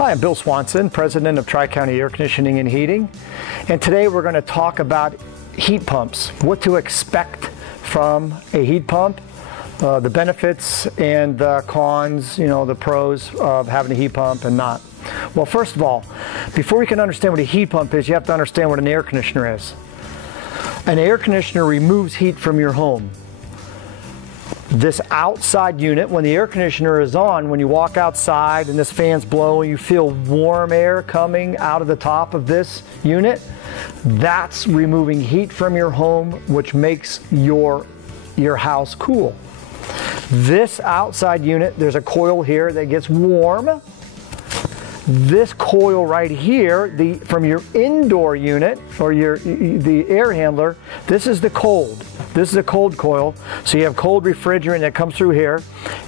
Hi, I'm Bill Swanson, President of Tri-County Air Conditioning and Heating, and today we're going to talk about heat pumps, what to expect from a heat pump, the benefits and the cons, the pros of having a heat pump and not. Well, first of all, before we can understand what a heat pump is, you have to understand what an air conditioner is. An air conditioner removes heat from your home. This outside unit, when the air conditioner is on, when you walk outside and this fan's blowing, you feel warm air coming out of the top of this unit. That's removing heat from your home, which makes your house cool. This outside unit, there's a coil here that gets warm. This coil right here, from your indoor unit or the air handler, this is the cold. This is a cold coil, so you have cold refrigerant that comes through here.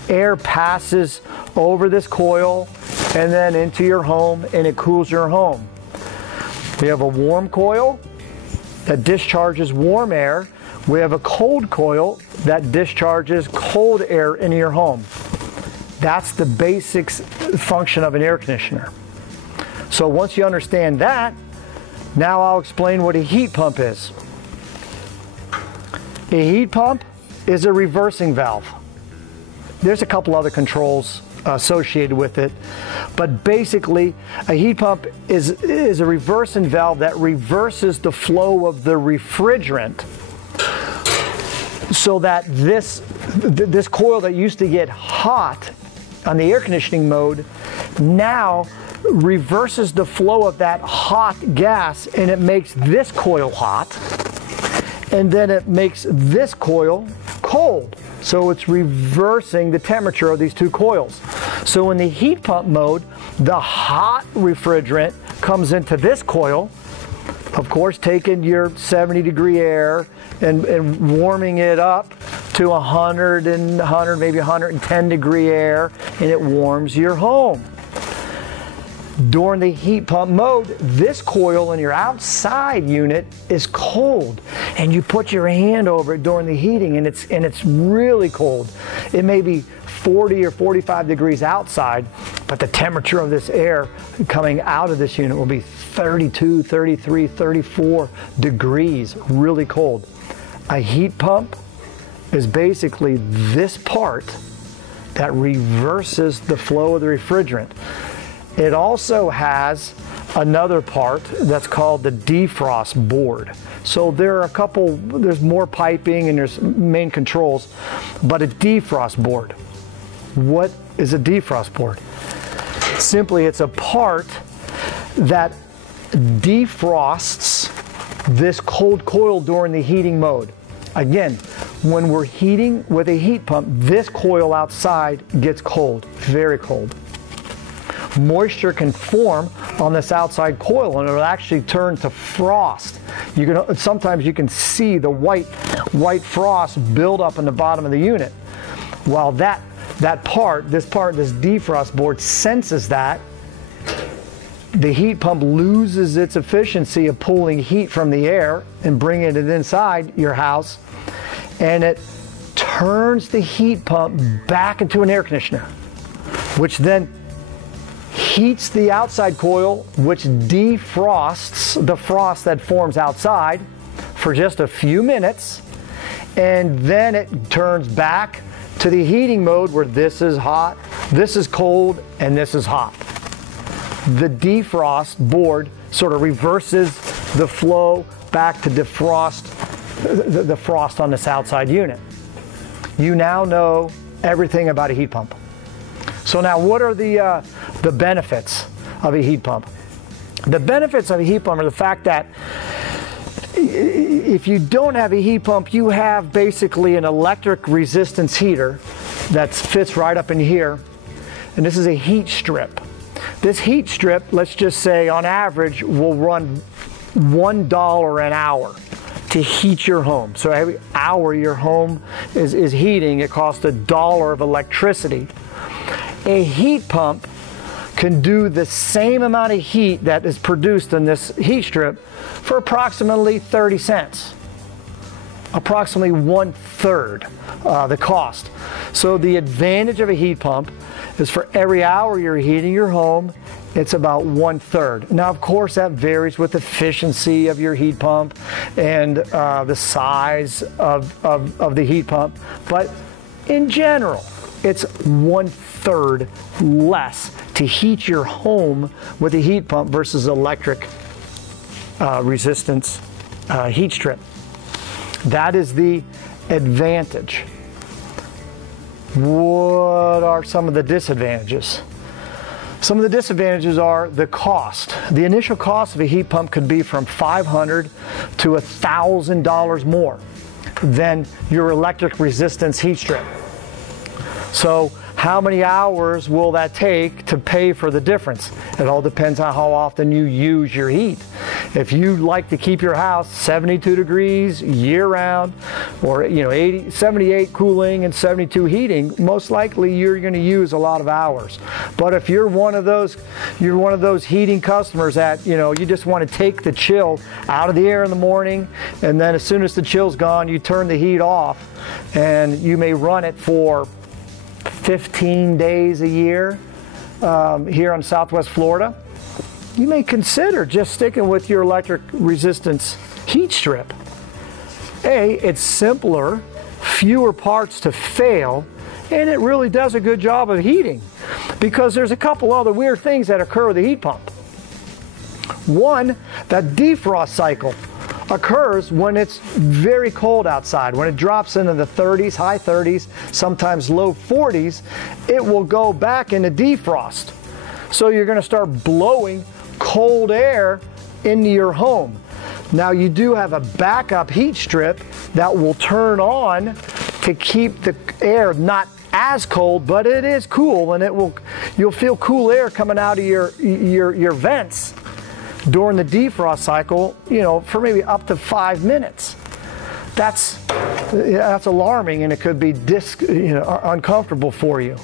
Air passes over this coil and then into your home, and it cools your home. We have a warm coil that discharges warm air. We have a cold coil that discharges cold air into your home. That's the basic function of an air conditioner. So once you understand that, now I'll explain what a heat pump is. A heat pump is a reversing valve. There's a couple other controls associated with it, but basically a heat pump is a reversing valve that reverses the flow of the refrigerant, so that this coil that used to get hot on the air conditioning mode now reverses the flow of that hot gas, and it makes this coil hot, and then it makes this coil cold. So it's reversing the temperature of these two coils. So in the heat pump mode, the hot refrigerant comes into this coil, of course taking your 70-degree air and warming it up to 100, maybe 110-degree air, and it warms your home. During the heat pump mode, this coil in your outside unit is cold, and you put your hand over it during the heating, and it's really cold. It may be 40 or 45 degrees outside, but the temperature of this air coming out of this unit will be 32, 33, 34 degrees, really cold. A heat pump is basically this part that reverses the flow of the refrigerant. It also has another part that's called the defrost board. So there's more piping and there's main controls, but a defrost board. What is a defrost board? Simply, it's a part that defrosts this cold coil during the heating mode. Again, when we're heating with a heat pump, this coil outside gets cold, very cold. Moisture can form on this outside coil, and it'll actually turn to frost. Sometimes you can see the white frost build up in the bottom of the unit. While this defrost board senses that, the heat pump loses its efficiency of pulling heat from the air and bringing it inside your house, and it turns the heat pump back into an air conditioner, which then heats the outside coil, which defrosts the frost that forms outside for just a few minutes, and then it turns back to the heating mode where this is hot, this is cold, and this is hot. The defrost board sort of reverses the flow back to defrost the frost on this outside unit. You now know everything about a heat pump. So now, what are the benefits of a heat pump? The benefits of a heat pump are the fact that if you don't have a heat pump, you have basically an electric resistance heater that fits right up in here, and this is a heat strip. This heat strip, let's just say on average, will run $1 an hour to heat your home. So every hour your home is heating, it costs $1 of electricity. A heat pump can do the same amount of heat that is produced in this heat strip for approximately 30 cents. Approximately 1/3 the cost. So the advantage of a heat pump is for every hour you're heating your home, it's about 1/3. Now, of course, that varies with efficiency of your heat pump and the size of the heat pump. But in general, it's 1/3 less to heat your home with a heat pump versus electric resistance heat strip. That is the advantage. What are some of the disadvantages? Some of the disadvantages are the cost. The initial cost of a heat pump could be from $500 to $1,000 more than your electric resistance heat strip. So how many hours will that take to pay for the difference? It all depends on how often you use your heat. If you like to keep your house 72 degrees year-round, or 78 cooling and 72 heating, most likely you're going to use a lot of hours. But if you're one of those heating customers that you just want to take the chill out of the air in the morning, and then as soon as the chill's gone, you turn the heat off, and you may run it for 15 days a year here in Southwest Florida, you may consider just sticking with your electric resistance heat strip. It's simpler, fewer parts to fail, and it really does a good job of heating, because there's a couple other weird things that occur with the heat pump. One, that defrost cycle occurs when it's very cold outside. When it drops into the 30s, high 30s, sometimes low 40s, it will go back into defrost. So you're going to start blowing cold air into your home. Now, you do have a backup heat strip that will turn on to keep the air not as cold, but it is cool, and you'll feel cool air coming out of your vents during the defrost cycle, for maybe up to 5 minutes. That's alarming, and it could be uncomfortable for you.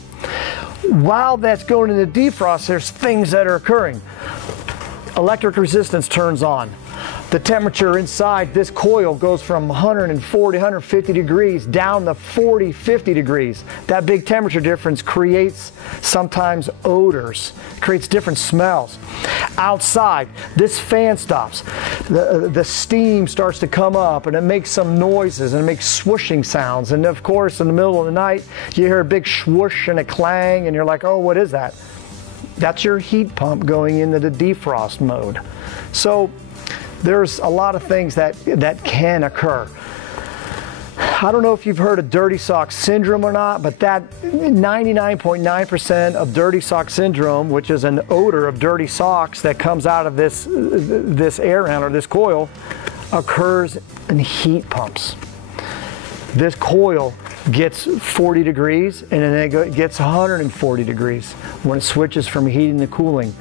While that's going into defrost, there's things that are occurring. Electric resistance turns on. The temperature inside this coil goes from 140, 150 degrees down to 40, 50 degrees. That big temperature difference creates sometimes odors, creates different smells. Outside, this fan stops. The steam starts to come up, and it makes some noises, and it makes swooshing sounds. And of course, in the middle of the night, you hear a big swoosh and a clang, and you're like, oh, what is that? That's your heat pump going into the defrost mode. So there's a lot of things that can occur. I don't know if you've heard of dirty sock syndrome or not, but that 99.9% of dirty sock syndrome, which is an odor of dirty socks that comes out of this air handler, this coil, occurs in heat pumps. This coil gets 40 degrees, and then it gets 140 degrees when it switches from heating to cooling.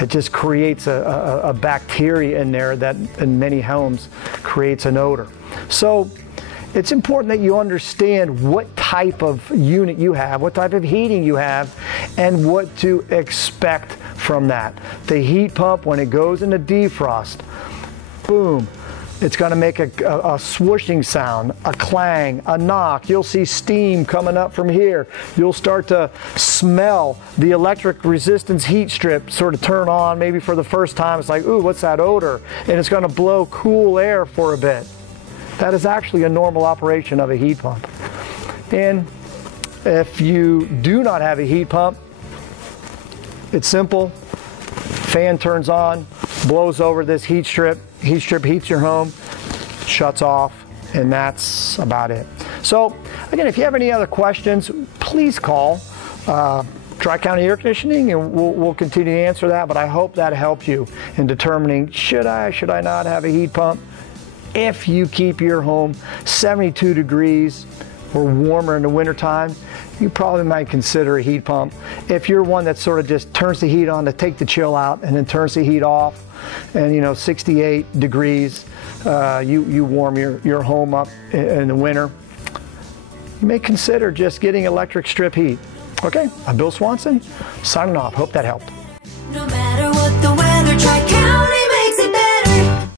It just creates a bacteria in there that in many homes creates an odor. So it's important that you understand what type of unit you have, what type of heating you have, and what to expect from that. The heat pump, when it goes into defrost, boom, it's going to make a swooshing sound, a clang, a knock. You'll see steam coming up from here. You'll start to smell the electric resistance heat strip sort of turn on, maybe for the first time. It's like, ooh, what's that odor? And it's going to blow cool air for a bit. That is actually a normal operation of a heat pump. And if you do not have a heat pump, it's simple. Fan turns on, blows over this heat strip heats your home, shuts off, and that's about it. So again, if you have any other questions, please call Tri-County Air Conditioning, and we'll continue to answer that. But I hope that helped you in determining, should I not have a heat pump? If you keep your home 72 degrees or warmer in the wintertime, you probably might consider a heat pump. If you're one that sort of just turns the heat on to take the chill out and then turns the heat off, and 68 degrees, you warm your home up in the winter, you may consider just getting electric strip heat. Okay, I'm Bill Swanson, signing off. Hope that helped. No matter what the weather, Tri-County.